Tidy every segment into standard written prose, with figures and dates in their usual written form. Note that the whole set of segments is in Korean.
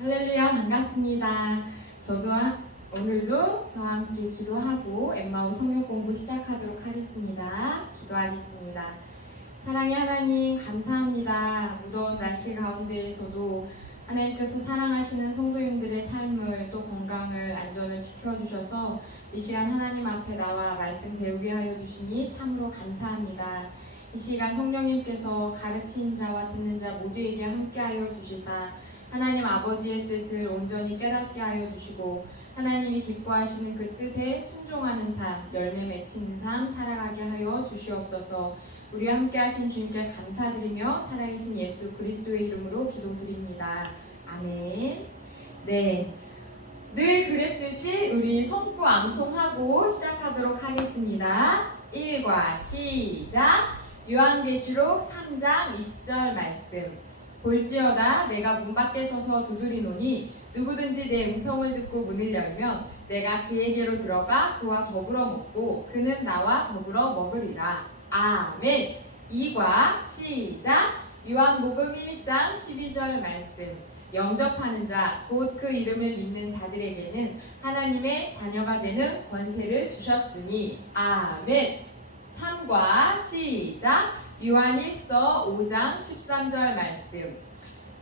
할렐루야, 반갑습니다. 저도 오늘도 저와 함께 기도하고 엠마오 성경 공부 시작하도록 하겠습니다. 기도하겠습니다. 사랑의 하나님, 감사합니다. 무더운 날씨 가운데에서도 하나님께서 사랑하시는 성도님들의 삶을 또 건강을 안전을 지켜주셔서 이 시간 하나님 앞에 나와 말씀 배우게 하여 주시니 참으로 감사합니다. 이 시간 성령님께서 가르치는 자와 듣는 자 모두에게 함께하여 주시사 하나님 아버지의 뜻을 온전히 깨닫게 하여 주시고 하나님이 기뻐하시는 그 뜻에 순종하는 삶, 열매 맺히는 삶 살아가게 하여 주시옵소서. 우리와 함께 하신 주님께 감사드리며 살아계신 예수 그리스도의 이름으로 기도드립니다. 아멘. 네, 늘 그랬듯이 우리 선구 암송하고 시작하도록 하겠습니다. 1과 시작. 요한계시록 3장 20절 말씀. 볼지어다 내가 문 밖에 서서 두드리노니 누구든지 내 음성을 듣고 문을 열면 내가 그에게로 들어가 그와 더불어 먹고 그는 나와 더불어 먹으리라. 아멘. 2과 시작. 요한복음 1장 12절 말씀. 영접하는 자 곧 그 이름을 믿는 자들에게는 하나님의 자녀가 되는 권세를 주셨으니. 아멘. 3과 시작. 요한일서 5장 13절 말씀.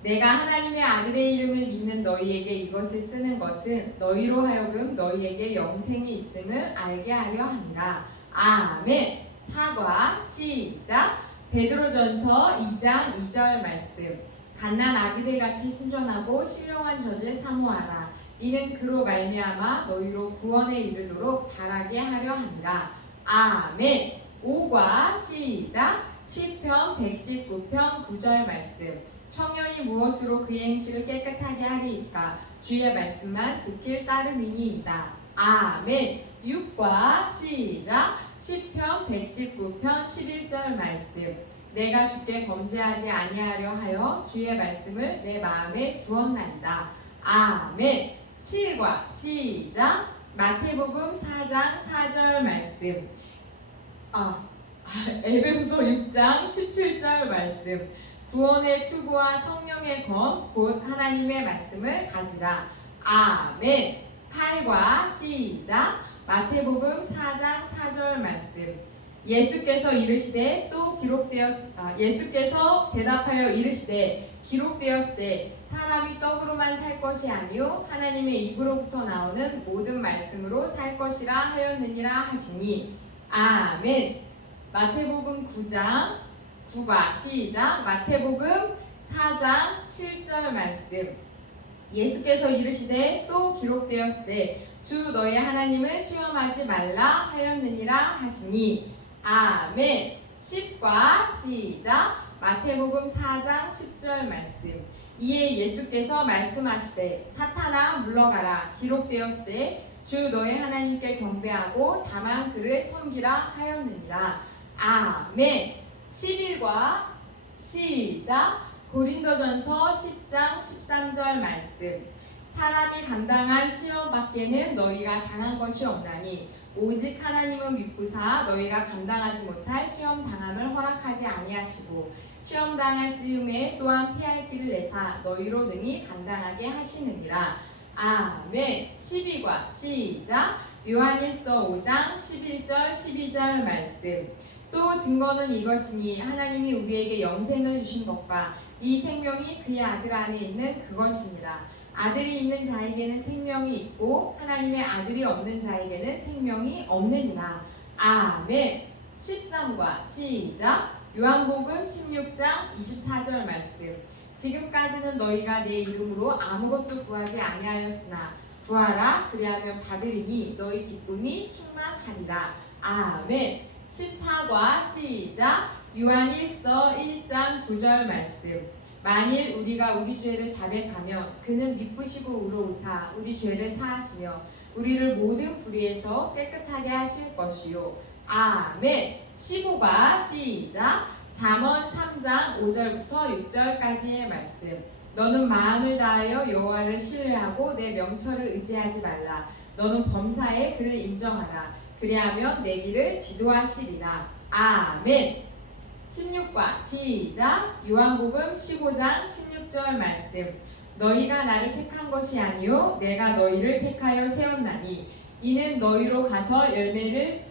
내가 하나님의 아들의 이름을 믿는 너희에게 이것을 쓰는 것은 너희로 하여금 너희에게 영생이 있음을 알게 하려 함이라. 아멘. 4과 시작. 베드로전서 2장 2절 말씀. 갓난 아기들같이 순전하고 신령한 젖을 사모하라. 이는 그로 말미암아 너희로 구원에 이르도록 자라게 하려 함이라. 아멘. 5과 시작. 시편 119편 9절 말씀. 청년이 무엇으로 그의 행실을 깨끗하게 하리이까? 주의 말씀만 지킬 따름이니이다. 아멘. 6과 시작. 시편 119편 11절 말씀. 내가 주께 범죄하지 아니하려 하여 주의 말씀을 내 마음에 두었나이다. 아멘. 7과 시작. 마태복음 4장 4절 말씀. 에베소서 6장 17절 말씀. 구원의 투구와 성령의 검 곧 하나님의 말씀을 가지라. 아멘. 8과 시작. 마태복음 4장 4절 말씀. 예수께서 대답하여 이르시되 기록되었으되 사람이 떡으로만 살 것이 아니요 하나님의 입으로부터 나오는 모든 말씀으로 살 것이라 하였느니라 하시니. 아멘. 마태복음 9장 9과 시작. 마태복음 4장 7절 말씀. 예수께서 이르시되 또 기록되었으되 주 너의 하나님을 시험하지 말라 하였느니라 하시니. 아멘. 10과 시작. 마태복음 4장 10절 말씀. 이에 예수께서 말씀하시되 사탄아 물러가라. 기록되었으되 주 너의 하나님께 경배하고 다만 그를 섬기라 하였느니라. 아멘. 11과 시작. 고린도전서 10장 13절 말씀. 사람이 감당한 시험 밖에는 너희가 당한 것이 없나니 오직 하나님은 믿부사 너희가 감당하지 못할 시험 당함을 허락하지 아니하시고 시험 당할 즈음에 또한 피할 길을 내사 너희로 능히 감당하게 하시느니라. 아멘. 12과 시작. 요한일서 5장 11절 12절 말씀. 또 증거는 이것이니 하나님이 우리에게 영생을 주신 것과 이 생명이 그의 아들 안에 있는 그것이니라. 아들이 있는 자에게는 생명이 있고 하나님의 아들이 없는 자에게는 생명이 없느니라. 아멘. 13과 시작. 요한복음 16장 24절 말씀. 지금까지는 너희가 내 이름으로 아무것도 구하지 아니하였으나 구하라 그리하면 받으리니 너희 기쁨이 충만하리라. 아멘. 14과 시작. 요한일서 1장 9절 말씀. 만일 우리가 우리 죄를 자백하면 그는 미쁘시고 의로우사 우리 죄를 사하시며 우리를 모든 불의에서 깨끗하게 하실 것이요. 아멘. 15과 시작. 잠언 3장 5절부터 6절까지의 말씀. 너는 마음을 다하여 여호와를 신뢰하고 내 명철을 의지하지 말라. 너는 범사에 그를 인정하라. 그리하면 내 길을 지도하시리라. 아멘. 16과 시작. 요한복음 15장 16절 말씀. 너희가 나를 택한 것이 아니요 내가 너희를 택하여 세웠나니 이는 너희로 가서 열매를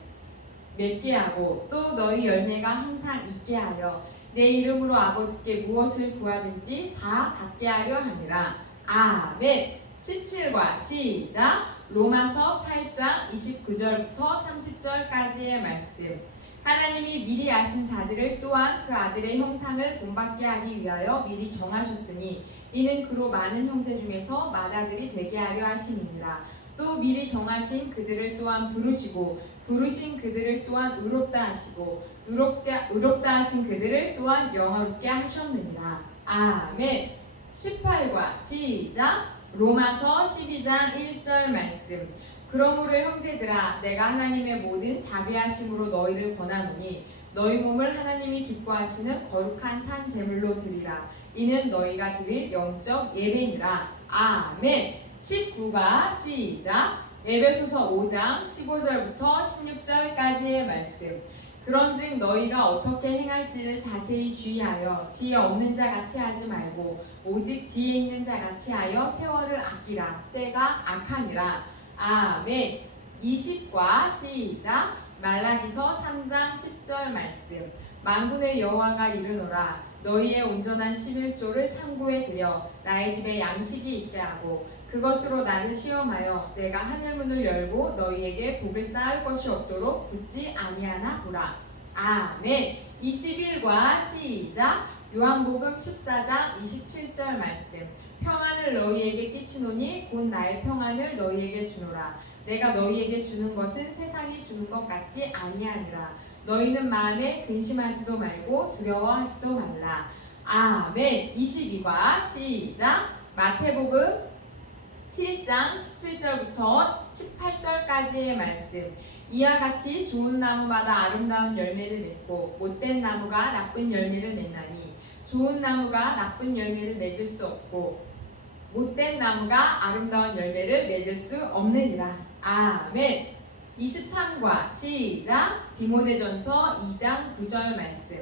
맺게 하고 또 너희 열매가 항상 있게 하여 내 이름으로 아버지께 무엇을 구하든지 다 받게 하려 함이라. 아멘. 17과 시작. 로마서 8장 29절부터 30절까지의 말씀. 하나님이 미리 아신 자들을 또한 그 아들의 형상을 본받게 하기 위하여 미리 정하셨으니 이는 그로 많은 형제 중에서 맏아들이 되게 하려 하심이니라. 또 미리 정하신 그들을 또한 부르시고 부르신 그들을 또한 의롭다 하시고 의롭다 하신 그들을 또한 영화롭게 하셨느니라. 아멘. 18과 시작. 로마서 12장 1절 말씀. 그러므로 형제들아 내가 하나님의 모든 자비하심으로 너희를 권하노니 너희 몸을 하나님이 기뻐하시는 거룩한 산 제물로 드리라. 이는 너희가 드릴 영적 예배니라. 아멘. 19가 시작. 에베소서 5장 15절부터 16절까지의 말씀. 그런즉 너희가 어떻게 행할지를 자세히 주의하여 지혜 없는 자 같이 하지 말고 오직 지혜 있는 자 같이 하여 세월을 아끼라. 때가 악하니라. 아멘. 20과 시작. 말라기서 3장 10절 말씀. 만군의 여호와가 이르노라. 너희의 온전한 11조를 창고에 들여 나의 집에 양식이 있게 하고 그것으로 나를 시험하여 내가 하늘문을 열고 너희에게 복을 쌓을 것이 없도록 붙지 아니하나 보라. 아멘. 21과 시작. 요한복음 14장 27절 말씀. 평안을 너희에게 끼치노니 곧 나의 평안을 너희에게 주노라. 내가 너희에게 주는 것은 세상이 주는 것 같지 아니하니라. 너희는 마음에 근심하지도 말고 두려워하지도 말라. 아멘. 22과 시작. 마태복음 7장 17절부터 18절까지의 말씀. 이와 같이 좋은 나무마다 아름다운 열매를 맺고 못된 나무가 나쁜 열매를 맺나니 좋은 나무가 나쁜 열매를 맺을 수 없고 못된 나무가 아름다운 열매를 맺을 수 없느니라. 아멘. 23과 시작. 디모데전서 2장 9절 말씀.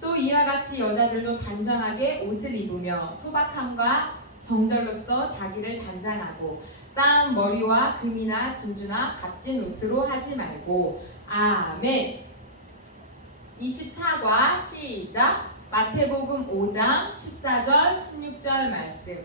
또 이와 같이 여자들도 단정하게 옷을 입으며 소박함과 정절로서 자기를 단장하고 땀, 머리와 금이나 진주나 값진 옷으로 하지 말고. 아멘. 24과 시작. 마태복음 5장 14절 16절 말씀.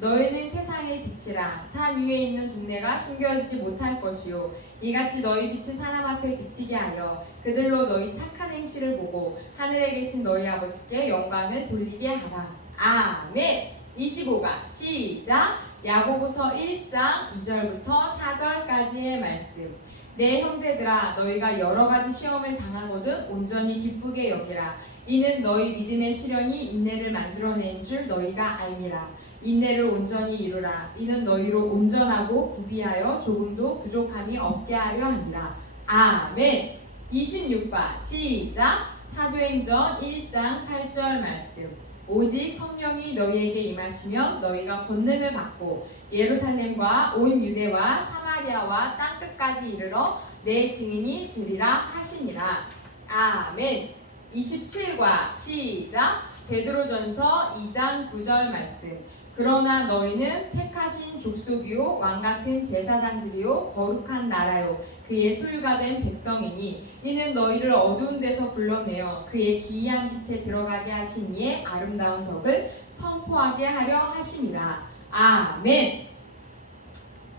너희는 세상의 빛이라. 산 위에 있는 동네가 숨겨지지 못할 것이요 이같이 너희 빛이 사람 앞에 비치게 하여 그들로 너희 착한 행실을 보고 하늘에 계신 너희 아버지께 영광을 돌리게 하라. 아멘. 25가 시작. 야고보서 1장 2절부터 4절까지의 말씀. 내 형제들아 너희가 여러 가지 시험을 당하거든 온전히 기쁘게 여기라. 이는 너희 믿음의 시련이 인내를 만들어낸 줄 너희가 알미라. 인내를 온전히 이루라. 이는 너희로 온전하고 구비하여 조금도 부족함이 없게 하려 함이라. 아멘. 26과 시작. 사도행전 1장 8절 말씀. 오직 성령이 너희에게 임하시면 너희가 권능을 받고 예루살렘과 온 유대와 사마리아와 땅끝까지 이르러 내 증인이 되리라 하시니라. 아멘. 27과 시작. 베드로전서 2장 9절 말씀. 그러나 너희는 택하신 족속이요 왕같은 제사장들이요 거룩한 나라요 그의 소유가 된 백성이니 이는 너희를 어두운 데서 불러내어 그의 기이한 빛에 들어가게 하신 이의 아름다운 덕을 선포하게 하려 하심이라. 아멘.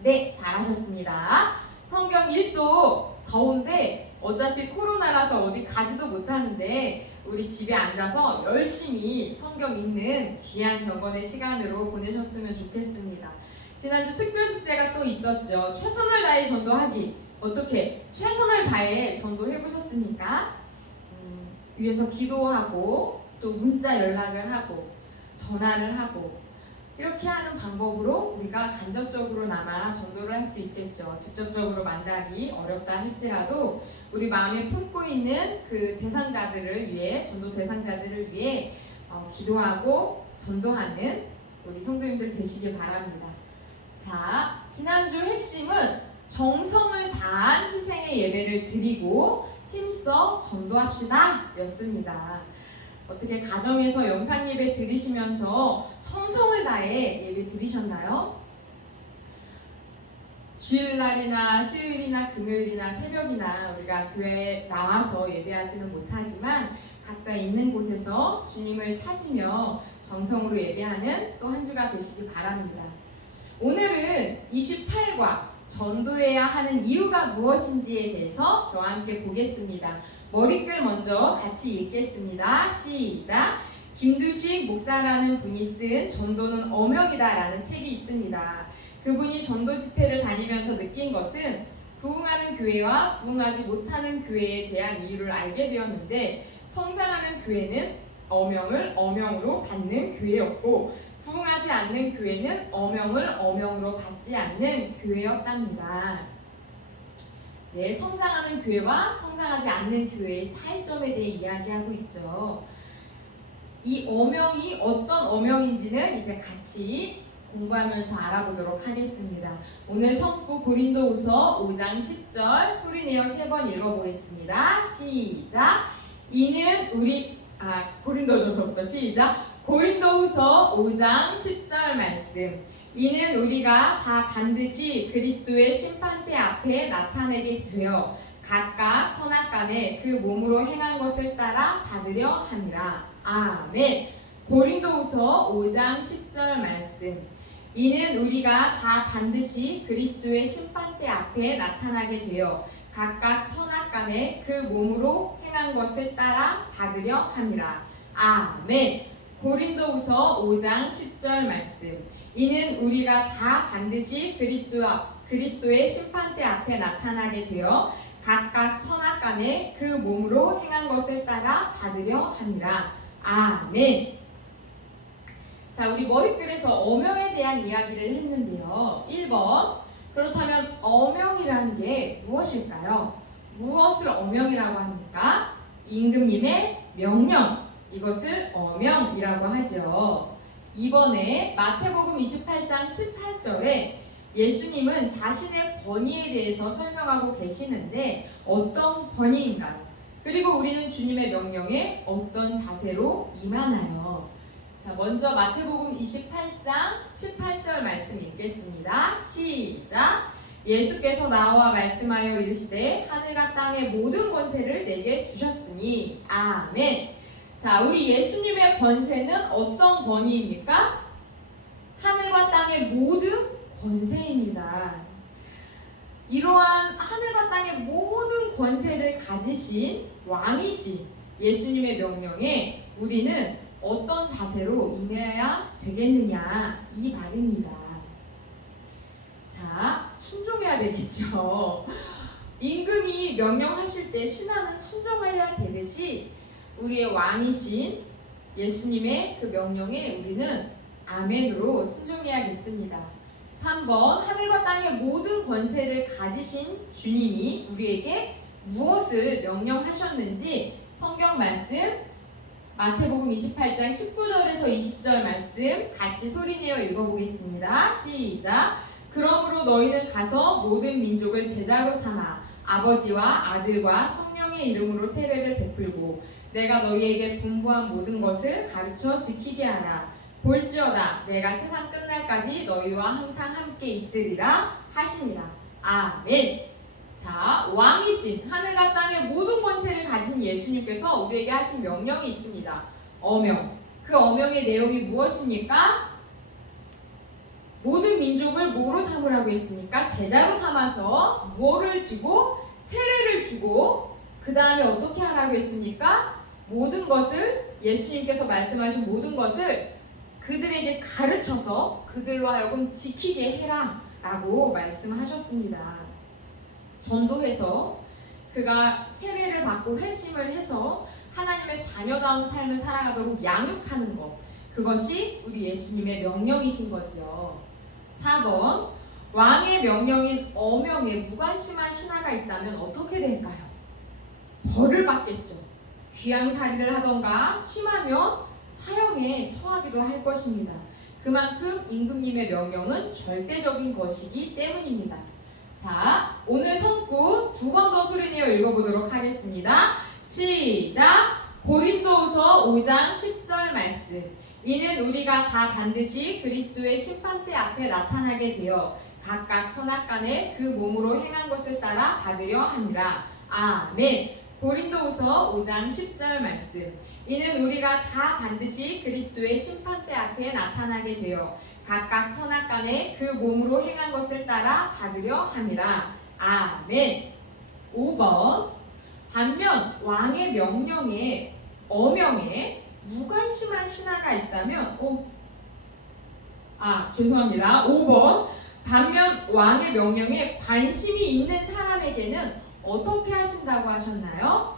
네, 잘하셨습니다. 성경 1도 더운데 어차피 코로나라서 어디 가지도 못하는데 우리 집에 앉아서 열심히 성경 읽는 귀한 경건의 시간으로 보내셨으면 좋겠습니다. 지난주 특별 숙제가 또 있었죠. 최선을 다해 전도하기. 어떻게 최선을 다해 전도해 보셨습니까? 위에서 기도하고 또 문자 연락을 하고 전화를 하고 이렇게 하는 방법으로 우리가 간접적으로나마 전도를 할 수 있겠죠. 직접적으로 만나기 어렵다 할지라도 우리 마음에 품고 있는 그 대상자들을 위해 전도 대상자들을 위해 기도하고 전도하는 우리 성도님들 되시길 바랍니다. 자, 지난주 핵심은 정성을 다한 희생의 예배를 드리고 힘써 전도합시다 였습니다. 어떻게 가정에서 영상 예배 드리시면서 성성을 다해 예배 드리셨나요? 주일날이나 수요일이나 금요일이나 새벽이나 우리가 교회에 나와서 예배하지는 못하지만 각자 있는 곳에서 주님을 찾으며 정성으로 예배하는 또 한 주가 되시기 바랍니다. 오늘은 28과 전도해야 하는 이유가 무엇인지에 대해서 저와 함께 보겠습니다. 머릿글 먼저 같이 읽겠습니다. 시작! 김두식 목사라는 분이 쓴 전도는 어명이다 라는 책이 있습니다. 그분이 전도 집회를 다니면서 느낀 것은 부흥하는 교회와 부흥하지 못하는 교회에 대한 이유를 알게 되었는데, 성장하는 교회는 어명을 어명으로 받는 교회였고 부흥하지 않는 교회는 어명을 어명으로 받지 않는 교회였답니다. 네, 성장하는 교회와 성장하지 않는 교회의 차이점에 대해 이야기하고 있죠. 이 어명이 어떤 어명인지는 이제 같이 공부하면서 알아보도록 하겠습니다. 오늘 성부 고린도후서 5장 10절 소리내어 3번 읽어보겠습니다. 시작! 이는 우리 고린도전서부터 시작! 고린도후서 5장 10절 말씀. 이는 우리가 다 반드시 그리스도의 심판대 앞에 나타내게 되어 각각 선악간에 그 몸으로 행한 것을 따라 받으려 함이라. 아멘. 고린도후서 5장 10절 말씀. 이는 우리가 다 반드시 그리스도의 심판대 앞에 나타나게 되어 각각 선악간에 그 몸으로 행한 것을 따라 받으려 함이라. 아멘. 고린도후서 5장 10절 말씀. 이는 우리가 다 반드시 그리스도의 심판대 앞에 나타나게 되어 각각 선악간에 그 몸으로 행한 것을 따라 받으려 함이라. 아멘. 자, 우리 머릿글에서 어명에 대한 이야기를 했는데요. 1번. 그렇다면 어명이라는 게 무엇일까요? 무엇을 어명이라고 합니까? 임금님의 명령. 이것을 어명이라고 하죠. 2번에 마태복음 28장 18절에 예수님은 자신의 권위에 대해서 설명하고 계시는데 어떤 권위인가? 그리고 우리는 주님의 명령에 어떤 자세로 임하나요? 자, 먼저 마태복음 28장 18절 말씀 읽겠습니다. 시작! 예수께서 나와 말씀하여 이르시되 하늘과 땅의 모든 권세를 내게 주셨으니. 아멘. 자, 우리 예수님의 권세는 어떤 권위입니까? 하늘과 땅의 모든 권세입니다. 이러한 하늘과 땅의 모든 권세를 가지신 왕이신 예수님의 명령에 우리는 어떤 자세로 임해야 되겠느냐, 이 말입니다. 자, 순종해야 되겠죠. 임금이 명령하실 때 신하는 순종해야 되듯이 우리의 왕이신 예수님의 그 명령에 우리는 아멘으로 순종해야겠습니다. 3번, 하늘과 땅의 모든 권세를 가지신 주님이 우리에게 무엇을 명령하셨는지 성경 말씀 마태복음 28장 19절에서 20절 말씀 같이 소리내어 읽어보겠습니다. 시작! 그러므로 너희는 가서 모든 민족을 제자로 삼아 아버지와 아들과 성령의 이름으로 세례를 베풀고 내가 너희에게 분부한 모든 것을 가르쳐 지키게 하라. 볼지어다 내가 세상 끝날까지 너희와 항상 함께 있으리라 하시니라. 아멘. 자, 왕이신 하늘과 땅의 모든 권세를 가진 예수님께서 우리에게 하신 명령이 있습니다. 어명. 그 어명의 내용이 무엇입니까? 모든 민족을 뭐로 삼으라고 했습니까? 제자로 삼아서 뭐를 주고 세례를 주고 그 다음에 어떻게 하라고 했습니까? 모든 것을 예수님께서 말씀하신 모든 것을 그들에게 가르쳐서 그들로 하여금 지키게 해라 라고 말씀하셨습니다. 전도해서 그가 세례를 받고 회심을 해서 하나님의 자녀다운 삶을 살아가도록 양육하는 것, 그것이 우리 예수님의 명령이신 거죠. 4번, 왕의 명령인 어명에 무관심한 신하가 있다면 어떻게 될까요? 벌을 받겠죠. 귀양살이를 하던가 심하면 사형에 처하기도 할 것입니다. 그만큼 임금님의 명령은 절대적인 것이기 때문입니다. 자, 오늘 성구 두 번 더 소리내어 읽어보도록 하겠습니다. 시작! 고린도후서 5장 10절 말씀. 이는 우리가 다 반드시 그리스도의 심판대 앞에 나타나게 되어 각각 선악간에 그 몸으로 행한 것을 따라 받으려 함이라. 아멘. 고린도후서 5장 10절 말씀. 이는 우리가 다 반드시 그리스도의 심판대 앞에 나타나게 되어 각각 선악간에 그 몸으로 행한 것을 따라 받으려 함이라. 아멘. 5번. 반면 왕의 명령에 어명에 무관심한 신하가 있다면 죄송합니다. 5번. 반면 왕의 명령에 관심이 있는 사람에게는 어떻게 하신다고 하셨나요?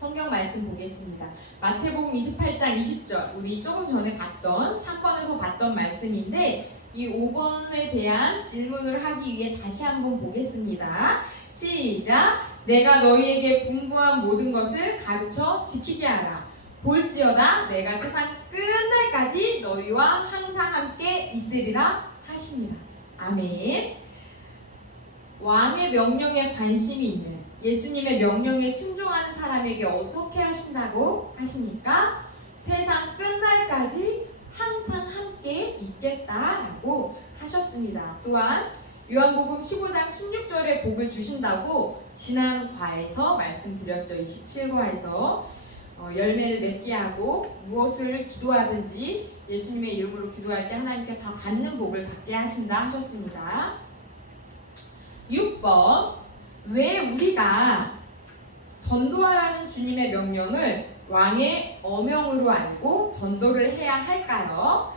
성경 말씀 보겠습니다. 마태복음 28장 20절. 우리 조금 전에 봤던 3번에서 봤던 말씀인데 이 5번에 대한 질문을 하기 위해 다시 한번 보겠습니다. 시작. 내가 너희에게 분부한 모든 것을 가르쳐 지키게 하라. 볼지어다 내가 세상 끝날까지 너희와 항상 함께 있으리라 하십니다. 아멘. 왕의 명령에 관심이 있는, 예수님의 명령에 순종하는 사람에게 어떻게 하신다고 하십니까? 세상 끝날까지 항상 함께 있겠다라고 하셨습니다. 또한 요한복음 15장 16절에 복을 주신다고 지난 과에서 말씀드렸죠. 27과에서 열매를 맺게 하고 무엇을 기도하든지 예수님의 이름으로 기도할 때 하나님께 다 받는 복을 받게 하신다 하셨습니다. 6번. 왜 우리가 전도하라는 주님의 명령을 왕의 어명으로 알고 전도를 해야 할까요?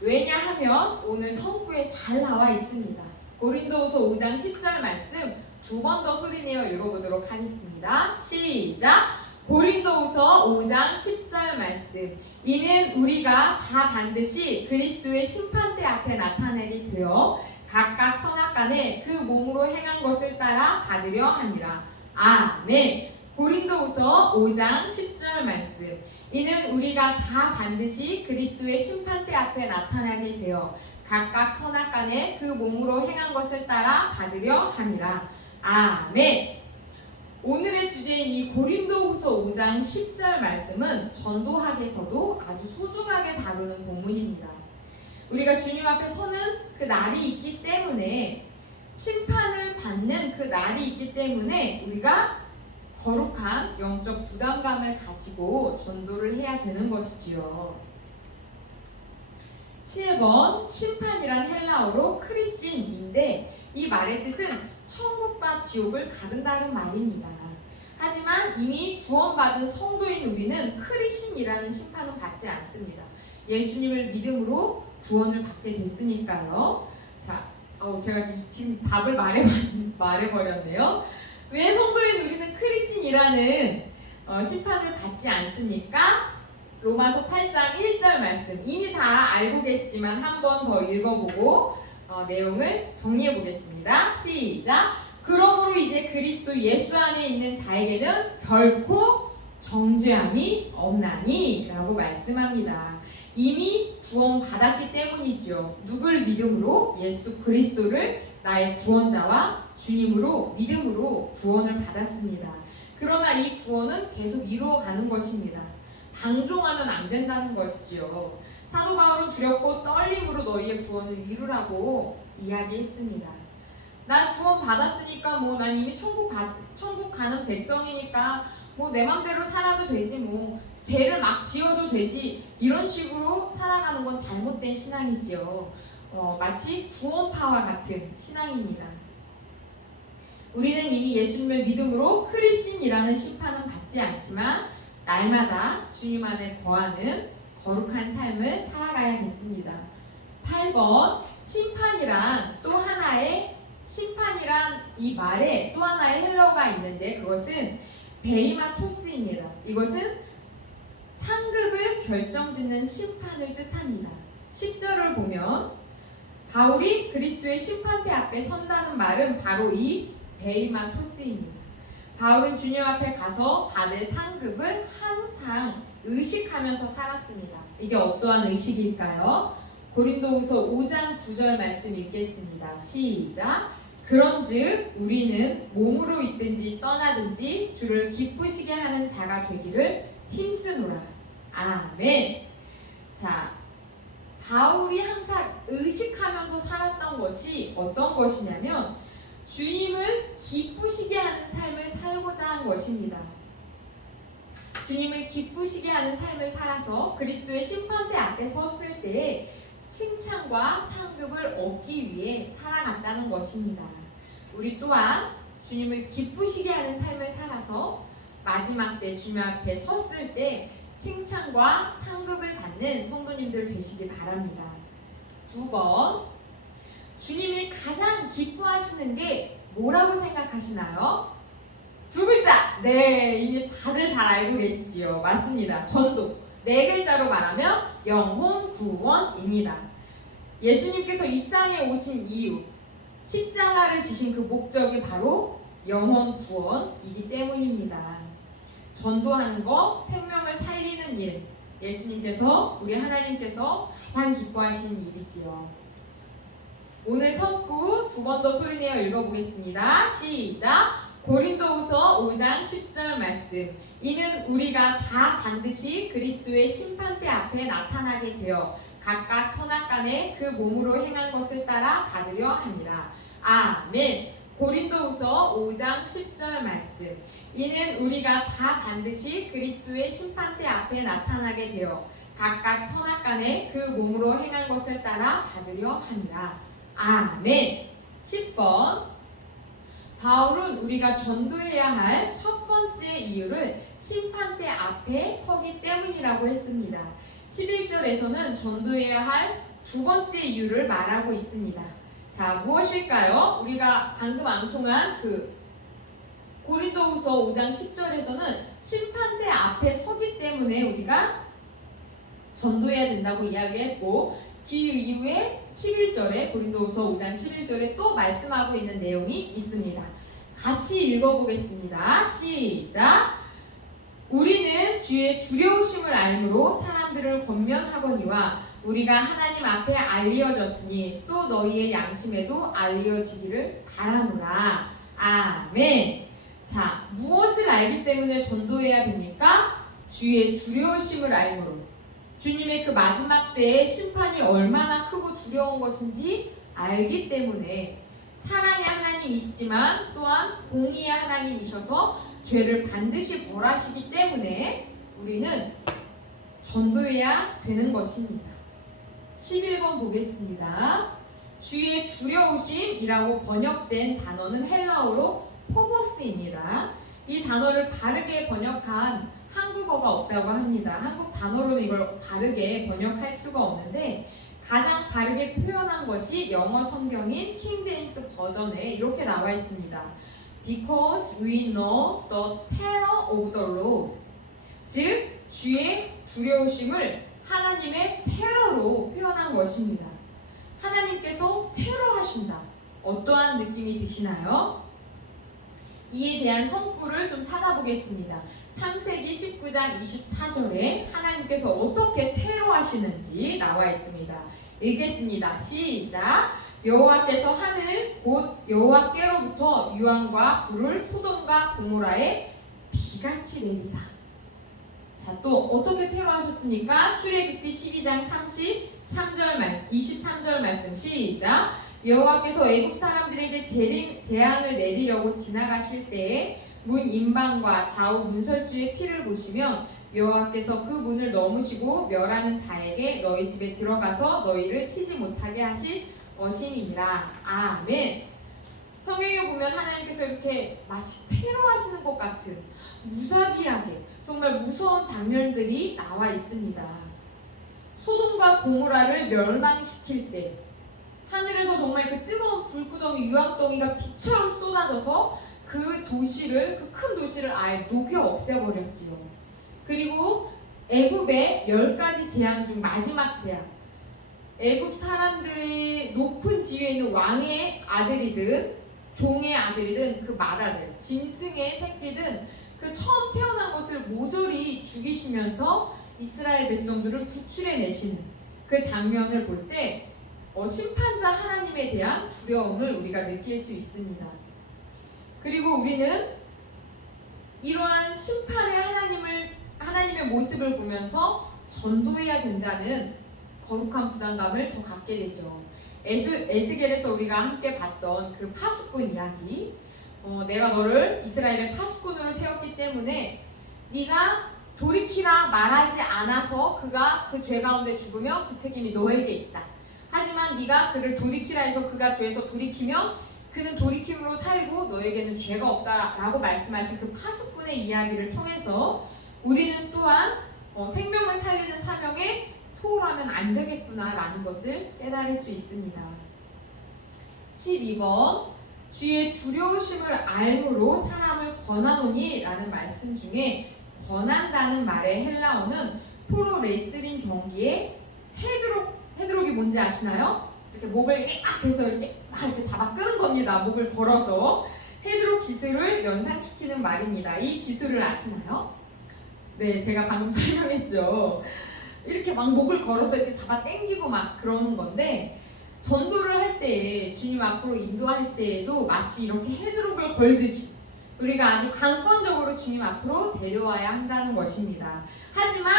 왜냐하면 오늘 성구에 잘 나와 있습니다. 고린도후서 5장 10절 말씀 두 번 더 소리내어 읽어보도록 하겠습니다. 시작! 고린도후서 5장 10절 말씀. 이는 우리가 다 반드시 그리스도의 심판대 앞에 나타내게 되어 각각 선악간에 그 몸으로 행한 것을 따라 받으려 함이라. 아멘. 고린도후서 5장 10절 말씀. 이는 우리가 다 반드시 그리스도의 심판대 앞에 나타나게 되어 각각 선악간에 그 몸으로 행한 것을 따라 받으려 함이라. 아멘. 오늘의 주제인 이 고린도후서 5장 10절 말씀은 전도학에서도 아주 소중하게 다루는 본문입니다. 우리가 주님 앞에 서는 그 날이 있기 때문에, 심판을 받는 그 날이 있기 때문에 우리가 거룩한 영적 부담감을 가지고 전도를 해야 되는 것이지요. 7번. 심판이란 헬라어로 크리신인데 이 말의 뜻은 천국과 지옥을 가른다는 말입니다. 하지만 이미 구원받은 성도인 우리는 크리신이라는 심판은 받지 않습니다. 예수님을 믿음으로 구원을 받게 됐으니까요. 자, 제가 지금 답을 말해버렸네요. 왜 성도인 우리는 크리신이라는 심판을 받지 않습니까? 로마서 8장 1절 말씀 이미 다 알고 계시지만 한 번 더 읽어보고 내용을 정리해 보겠습니다. 시작! 그러므로 이제 그리스도 예수 안에 있는 자에게는 결코 정죄함이 없나니 라고 말씀합니다. 이미 구원받았기 때문이죠. 누굴 믿음으로? 예수 그리스도를 나의 구원자와 주님으로 믿음으로 구원을 받았습니다. 그러나 이 구원은 계속 이루어가는 것입니다. 방종하면 안 된다는 것이지요. 사도 바울은 두렵고 떨림으로 너희의 구원을 이루라고 이야기했습니다. 난 구원 받았으니까 난 이미 천국 가는 백성이니까 내 맘대로 살아도 되지, 죄를 막 지어도 되지, 이런 식으로 살아가는 건 잘못된 신앙이지요. 마치 구원파와 같은 신앙입니다. 우리는 이미 예수님을 믿음으로 크리스천이라는 심판은 받지 않지만 날마다 주님 안에 거하는 거룩한 삶을 살아가야겠습니다. 8번. 심판이란 이 말에 또 하나의 헬라어가 있는데 그것은 베이마토스입니다. 이것은 상급을 결정짓는 심판을 뜻합니다. 10절을 보면 바울이 그리스도의 심판대 앞에 선다는 말은 바로 이 베이마토스입니다. 바울은 주님 앞에 가서 받을 상급을 항상 의식하면서 살았습니다. 이게 어떠한 의식일까요? 고린도후서 5장 9절 말씀 읽겠습니다. 시작! 그런즉 우리는 몸으로 있든지 떠나든지 주를 기쁘시게 하는 자가 되기를 힘쓰노라. 아멘. 자, 바울이 항상 의식하면서 살았던 것이 어떤 것이냐면 주님을 기쁘시게 하는 삶을 살고자 한 것입니다. 주님을 기쁘시게 하는 삶을 살아서 그리스도의 심판대 앞에 섰을 때에 칭찬과 상급을 얻기 위해 살아갔다는 것입니다. 우리 또한 주님을 기쁘시게 하는 삶을 살아서 마지막 때 주님 앞에 섰을 때 칭찬과 상급을 받는 성도님들 되시기 바랍니다. 9번, 주님이 가장 기뻐하시는 게 뭐라고 생각하시나요? 두 글자! 네, 이미 다들 잘 알고 계시지요. 맞습니다. 전도. 네 글자로 말하면 영혼 구원입니다. 예수님께서 이 땅에 오신 이유, 십자가를 지신 그 목적이 바로 영혼 구원이기 때문입니다. 전도하는 것, 생명을 살리는 일, 예수님께서, 우리 하나님께서 가장 기뻐하시는 일이지요. 오늘 석구 두 번 더 소리내어 읽어보겠습니다. 시작! 고린도후서 5장 10절 말씀. 이는 우리가 다 반드시 그리스도의 심판대 앞에 나타나게 되어 각각 선악간에 그 몸으로 행한 것을 따라 받으려 함이라. 아멘. 고린도후서 5장 10절 말씀. 이는 우리가 다 반드시 그리스도의 심판대 앞에 나타나게 되어 각각 선악간에 그 몸으로 행한 것을 따라 받으려 함이라. 아멘. 10번. 바울은 우리가 전도해야 할 첫 번째 이유를 심판대 앞에 서기 때문이라고 했습니다. 11절에서는 전도해야 할 두 번째 이유를 말하고 있습니다. 자, 무엇일까요? 우리가 방금 암송한 그 고린도후서 5장 10절에서는 심판대 앞에 서기 때문에 우리가 전도해야 된다고 이야기했고, 그 이후에 11절에 고린도후서 5장 11절에 또 말씀하고 있는 내용이 있습니다. 같이 읽어보겠습니다. 시작! 우리는 주의 두려우심을 알므로 사람들을 권면하거니와 우리가 하나님 앞에 알리어졌으니 또 너희의 양심에도 알리어지기를 바라노라. 아멘. 자, 무엇을 알기 때문에 전도해야 됩니까? 주의 두려우심을 알므로. 주님의 그 마지막 때의 심판이 얼마나 크고 두려운 것인지 알기 때문에, 사랑의 하나님이시지만 또한 공의의 하나님이셔서 죄를 반드시 벌하시기 때문에 우리는 전도해야 되는 것입니다. 11번 보겠습니다. 주의 두려우심이라고 번역된 단어는 헬라어로 포버스입니다. 이 단어를 바르게 번역한 한국어가 없다고 합니다. 한국 단어로는 이걸 바르게 번역할 수가 없는데, 가장 바르게 표현한 것이 영어 성경인 킹 제임스 버전에 이렇게 나와 있습니다. Because we know the terror of the Lord. 즉, 주의 두려우심을 하나님의 테러로 표현한 것입니다. 하나님께서 테러하신다. 어떠한 느낌이 드시나요? 이에 대한 성구를 좀 찾아보겠습니다. 창세기 19장 24절에 하나님께서 어떻게 테러하시는지 나와 있습니다. 읽겠습니다. 시작! 여호와께서 하늘 곧 여호와께로부터 유황과 불을 소돔과 고모라에 비같이 내리사. 자, 또 어떻게 테러하셨습니까? 출애굽기 12장 33절 말씀, 23절 말씀 시작! 여호와께서 애국 사람들에게 재앙을 내리려고 지나가실 때에 문 인방과 좌우 문설주의 피를 보시면 여호와께서 그 문을 넘으시고 멸하는 자에게 너희 집에 들어가서 너희를 치지 못하게 하실 것이니라. 아멘. 성경에 보면 하나님께서 이렇게 마치 테러하시는 것 같은 무자비하게 정말 무서운 장면들이 나와 있습니다. 소돔과 고모라를 멸망시킬 때 하늘에서 정말 그 뜨거운 불구덩이 유황덩이가 비처럼 쏟아져서 그 도시를, 그 큰 도시를 아예 녹여 없애버렸지요. 그리고 애굽의 10가지 재앙 중 마지막 재앙, 애굽 사람들이 높은 지위에 있는 왕의 아들이든 종의 아들이든 그 맏아들, 짐승의 새끼든 그 처음 태어난 것을 모조리 죽이시면서 이스라엘 백성들을 구출해 내시는 그 장면을 볼 때 심판자 하나님에 대한 두려움을 우리가 느낄 수 있습니다. 그리고 우리는 이러한 심판의 하나님을 하나님의 모습을 보면서 전도해야 된다는 거룩한 부담감을 더 갖게 되죠. 에스겔에서 우리가 함께 봤던 그 파수꾼 이야기, 내가 너를 이스라엘의 파수꾼으로 세웠기 때문에 네가 돌이키라 말하지 않아서 그가 그 죄 가운데 죽으면 그 책임이 너에게 있다. 하지만 네가 그를 돌이키라 해서 그가 죄에서 돌이키면 그는 돌이킴으로 살고 너에게는 죄가 없다라고 말씀하신 그 파수꾼의 이야기를 통해서 우리는 또한 생명을 살리는 사명에 소홀하면 안 되겠구나라는 것을 깨달을 수 있습니다. 12번 주의 두려우심을 알므로 사람을 권하노니 라는 말씀 중에 권한다는 말의 헬라어는 프로 레슬링 경기에 헤드록이 뭔지 아시나요? 이렇게 목을 이렇게 막 해서 이렇게 잡아 끄는 겁니다. 목을 걸어서 헤드록 기술을 연상시키는 말입니다. 이 기술을 아시나요? 네, 제가 방금 설명했죠. 이렇게 막 목을 걸어서 이렇게 잡아 당기고 막 그러는 건데, 전도를 할 때, 주님 앞으로 인도할 때에도 마치 이렇게 헤드록을 걸듯이 우리가 아주 강권적으로 주님 앞으로 데려와야 한다는 것입니다. 하지만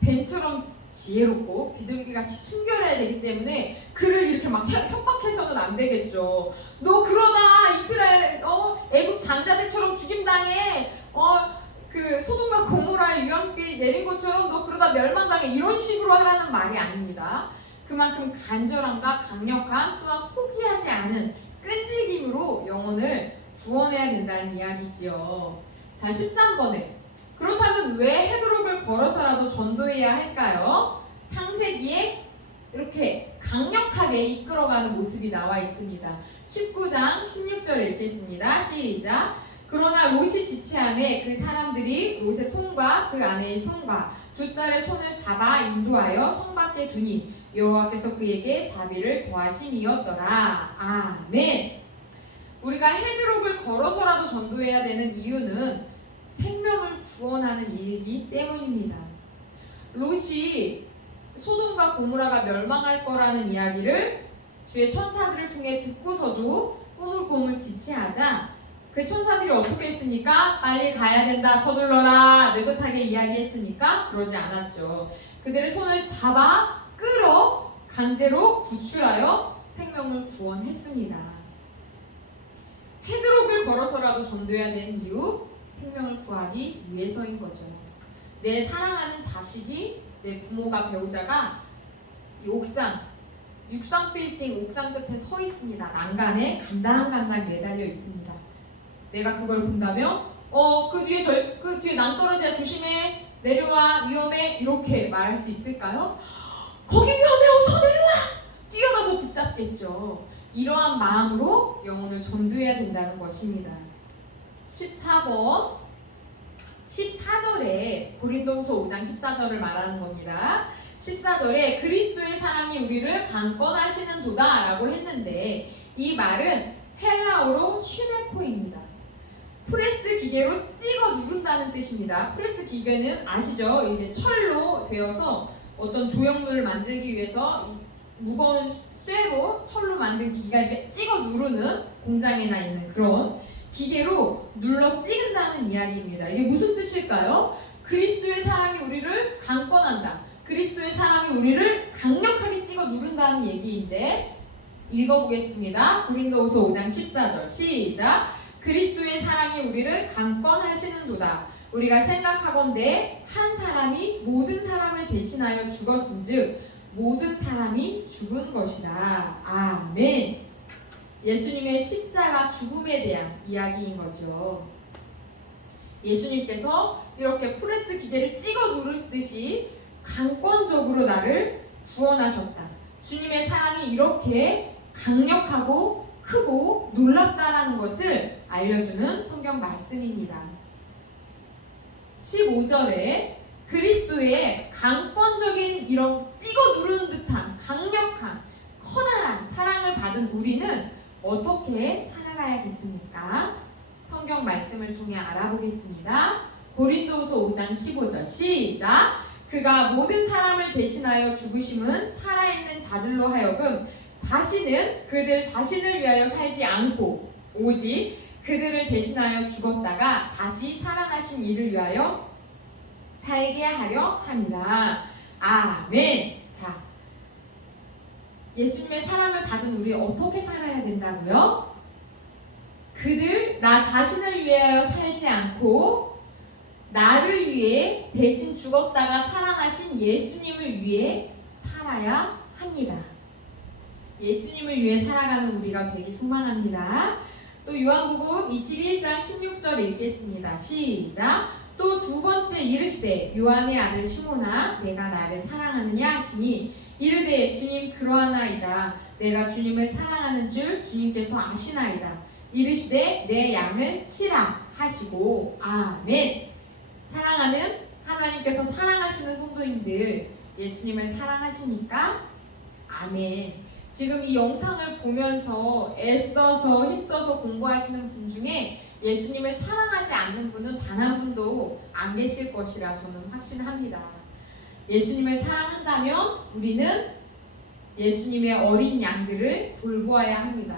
뱀처럼 지혜롭고 비둘기같이 순결해야 되기 때문에 그를 이렇게 막 협박해서는 안 되겠죠. 너 그러다 이스라엘 애국 장자들처럼 죽임당해. 그 소돔과 고모라의 유황비 내린 것처럼 너 그러다 멸망당해. 이런 식으로 하라는 말이 아닙니다. 그만큼 간절함과 강력함 또한 포기하지 않은 끈질김으로 영혼을 구원해야 된다는 이야기지요. 자, 13번에 그렇다면 왜 헤드록을 걸어서라도 전도해야 할까요? 창세기에 이렇게 강력하게 이끌어가는 모습이 나와 있습니다. 19장 16절에 읽겠습니다. 시작. 그러나 롯이 지체함에 그 사람들이 롯의 손과 그 아내의 손과 두 딸의 손을 잡아 인도하여 성 밖에 두니 여호와께서 그에게 자비를 더하심이었더라. 아멘. 우리가 헤드록을 걸어서라도 전도해야 되는 이유는 생명을 구원하는 일이기 때문입니다. 롯이 소돔과 고모라가 멸망할 거라는 이야기를 주의 천사들을 통해 듣고서도 꿈을 지체하자 그 천사들이 어떻게 했습니까? 빨리 가야 된다, 서둘러라, 느긋하게 이야기했습니까? 그러지 않았죠. 그들의 손을 잡아 끌어 강제로 구출하여 생명을 구원했습니다. 헤드록을 걸어서라도 전도해야 되는 이유, 생명을 구하기 위해서인 거죠. 내 사랑하는 자식이, 내 부모가, 배우자가 이 육상 빌딩 옥상 끝에 서 있습니다. 난간에 간당간당 매달려 있습니다. 내가 그걸 본다면 그 뒤에 낭떠러지야, 조심해, 내려와, 위험해, 이렇게 말할 수 있을까요? 거기 위험해, 어서 내려와! 뛰어가서 붙잡겠죠. 이러한 마음으로 영혼을 전도해야 된다는 것입니다. 14번 14절에 고린도후서 5장 14절을 말하는 겁니다. 14절에 그리스도의 사랑이 우리를 강권하시는 도다 라고 했는데 이 말은 헬라어로 슈네코입니다. 프레스 기계로 찍어 누른다는 뜻입니다. 프레스 기계는 아시죠? 이게 철로 되어서 어떤 조형물을 만들기 위해서 무거운 쇠로 철로 만든 기계가 이렇게 찍어 누르는 공장에나 있는 그런 기계로 눌러 찍은다는 이야기입니다. 이게 무슨 뜻일까요? 그리스도의 사랑이 우리를 강권한다. 그리스도의 사랑이 우리를 강력하게 찍어 누른다는 얘기인데 읽어보겠습니다. 고린도후서 5장 14절 시작. 그리스도의 사랑이 우리를 강권하시는도다. 우리가 생각하건대 한 사람이 모든 사람을 대신하여 죽었은즉 모든 사람이 죽은 것이다. 아멘. 예수님의 십자가 죽음에 대한 이야기인 거죠. 예수님께서 이렇게 프레스 기계를 찍어 누르듯이 강권적으로 나를 구원하셨다. 주님의 사랑이 이렇게 강력하고 크고 놀랍다라는 것을 알려주는 성경 말씀입니다. 15절에 그리스도의 강권적인 이런 찍어 누르는 듯한 강력한 커다란 사랑을 받은 우리는 어떻게 살아가야겠습니까? 성경 말씀을 통해 알아보겠습니다. 고린도후서 5장 15절 시작. 그가 모든 사람을 대신하여 죽으심은 살아있는 자들로 하여금 다시는 그들 자신을 위하여 살지 않고 오직 그들을 대신하여 죽었다가 다시 살아나신 이를 위하여 살게 하려 함이라. 아멘. 자, 예수님의 사랑을 받은 우리 어떻게 살아야 된다고요? 그들 나 자신을 위하여 살지 않고 나를 위해 대신 죽었다가 살아나신 예수님을 위해 살아야 합니다. 예수님을 위해 살아가는 우리가 되기 소망합니다. 또 요한복음 21장 16절 읽겠습니다. 시작. 또 두 번째 이르시되 요한의 아들 시몬아 내가 나를 사랑하느냐 하시니 이르되 주님 그러하나이다. 내가 주님을 사랑하는 줄 주님께서 아시나이다. 이르시되 내 양을 치라 하시고. 아멘. 사랑하는 하나님께서 사랑하시는 성도님들, 예수님을 사랑하십니까? 아멘. 지금 이 영상을 보면서 애써서 힘써서 공부하시는 분 중에 예수님을 사랑하지 않는 분은 단 한 분도 안 계실 것이라 저는 확신합니다. 예수님을 사랑한다면 우리는 예수님의 어린 양들을 돌보아야 합니다.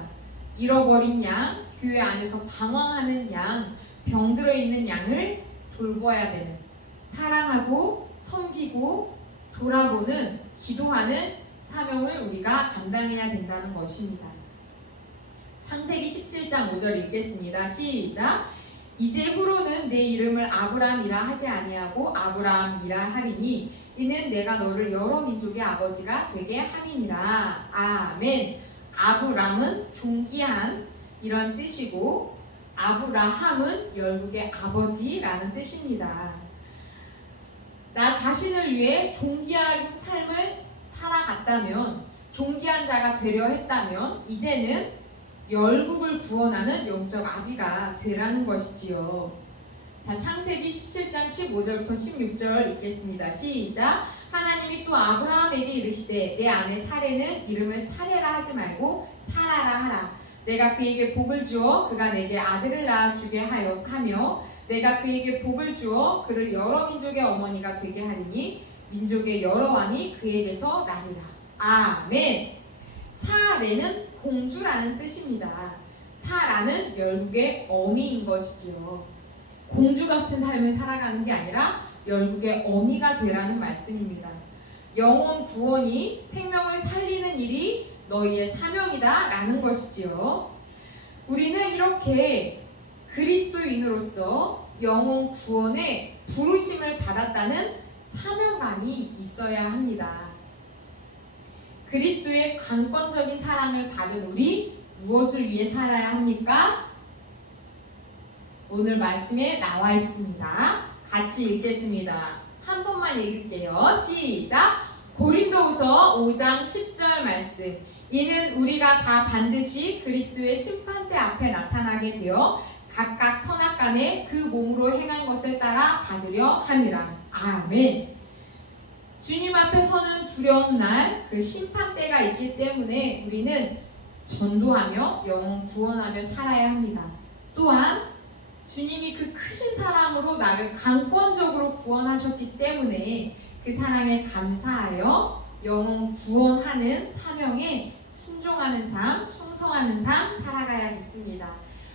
잃어버린 양, 교회 안에서 방황하는 양, 병들어 있는 양을 돌보아야 되는, 사랑하고 섬기고 돌아보는, 기도하는 사명을 우리가 감당해야 된다는 것입니다. 창세기 17장 5절 읽겠습니다. 시작. 이제 후로는 내 이름을 아브람이라 하지 아니하고 아브라함이라 하리니 이는 내가 너를 여러 민족의 아버지가 되게 함이니라. 아멘. 아브람은 존귀한 이런 뜻이고 아브라함은 열국의 아버지라는 뜻입니다. 나 자신을 위해 존귀한 삶을 살아갔다면, 존귀한 자가 되려 했다면 이제는 열국을 구원하는 영적 아비가 되라는 것이지요. 자, 창세기 17장 15절부터 16절 읽겠습니다. 시작. 하나님이 또 아브라함에게 이르시되 내 아내 사레는 이름을 사레라 하지 말고 사라라 하라. 내가 그에게 복을 주어 그가 내게 아들을 낳아주게 하며 내가 그에게 복을 주어 그를 여러 민족의 어머니가 되게 하리니 민족의 여러 왕이 그에게서 나리라. 아멘. 사레는 공주라는 뜻입니다. 사라는 열국의 어미인 것이지요. 공주 같은 삶을 살아가는 게 아니라 열국의 어미가 되라는 말씀입니다. 영혼 구원이 생명을 살리는 일이 너희의 사명이다 라는 것이지요. 우리는 이렇게 그리스도인으로서 영혼 구원의 부르심을 받았다는 사명감이 있어야 합니다. 그리스도의 강권적인 사랑을 받은 우리 무엇을 위해 살아야 합니까? 오늘 말씀에 나와 있습니다. 같이 읽겠습니다. 한 번만 읽을게요. 시작. 고린도후서 5장 10절 말씀. 이는 우리가 다 반드시 그리스도의 심판대 앞에 나타나게 되어 각각 선악간에 그 몸으로 행한 것을 따라 받으려 함이라. 아멘. 주님 앞에 서는 두려운 날, 그 심판대가 있기 때문에 우리는 전도하며 영혼 구원하며 살아야 합니다. 또한 주님이 그 크신 사랑으로 나를 강권적으로 구원하셨기 때문에 그 사랑에 감사하여 영혼 구원하는 사명에 순종하는 삶, 충성하는 삶 살아가야겠습니다.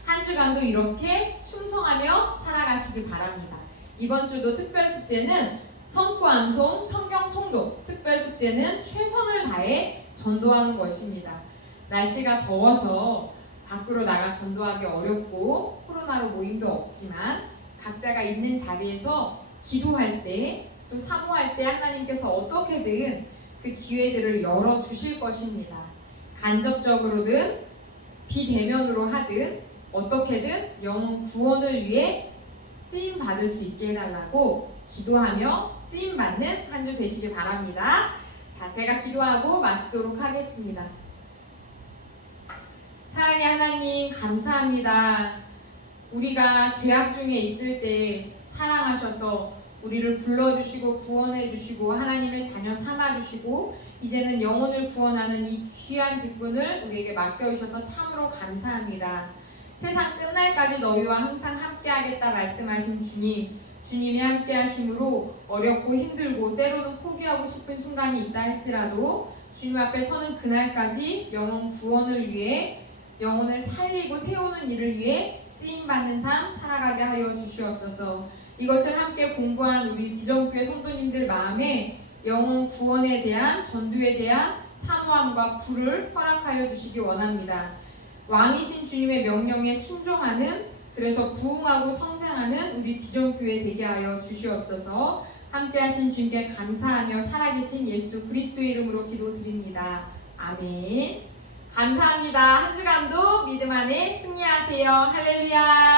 한 주간도 이렇게 충성하며 살아가시기 바랍니다. 이번 주도 특별 숙제는 성구암송, 성경 통독, 특별 숙제는 최선을 다해 전도하는 것입니다. 날씨가 더워서 밖으로 나가 전도하기 어렵고 코로나로 모임도 없지만 각자가 있는 자리에서 기도할 때, 또 사모할 때 하나님께서 어떻게든 그 기회들을 열어주실 것입니다. 간접적으로든 비대면으로 하든 어떻게든 영혼 구원을 위해 쓰임받을 수 있게 해달라고 기도하며 쓰임받는 한 주 되시길 바랍니다. 자, 제가 기도하고 마치도록 하겠습니다. 사랑의 하나님 감사합니다. 우리가 죄악 중에 있을 때 사랑하셔서 우리를 불러주시고 구원해주시고 하나님의 자녀 삼아주시고 이제는 영혼을 구원하는 이 귀한 직분을 우리에게 맡겨주셔서 참으로 감사합니다. 세상 끝날까지 너희와 항상 함께하겠다 말씀하신 주님, 주님이 함께하심으로 어렵고 힘들고 때로는 포기하고 싶은 순간이 있다 할지라도 주님 앞에 서는 그날까지 영혼 구원을 위해 영혼을 살리고 세우는 일을 위해 쓰임받는 삶 살아가게 하여 주시옵소서. 이것을 함께 공부한 우리 디전교회 성도님들 마음에 영혼 구원에 대한 전도에 대한 사모함과 불을 허락하여 주시기 원합니다. 왕이신 주님의 명령에 순종하는, 그래서 부흥하고 성장하는 우리 디전교회 되게 하여 주시옵소서. 함께 하신 주님께 감사하며 살아계신 예수 그리스도의 이름으로 기도드립니다. 아멘. 감사합니다. 한 주간도 믿음 안에 승리하세요. 할렐루야.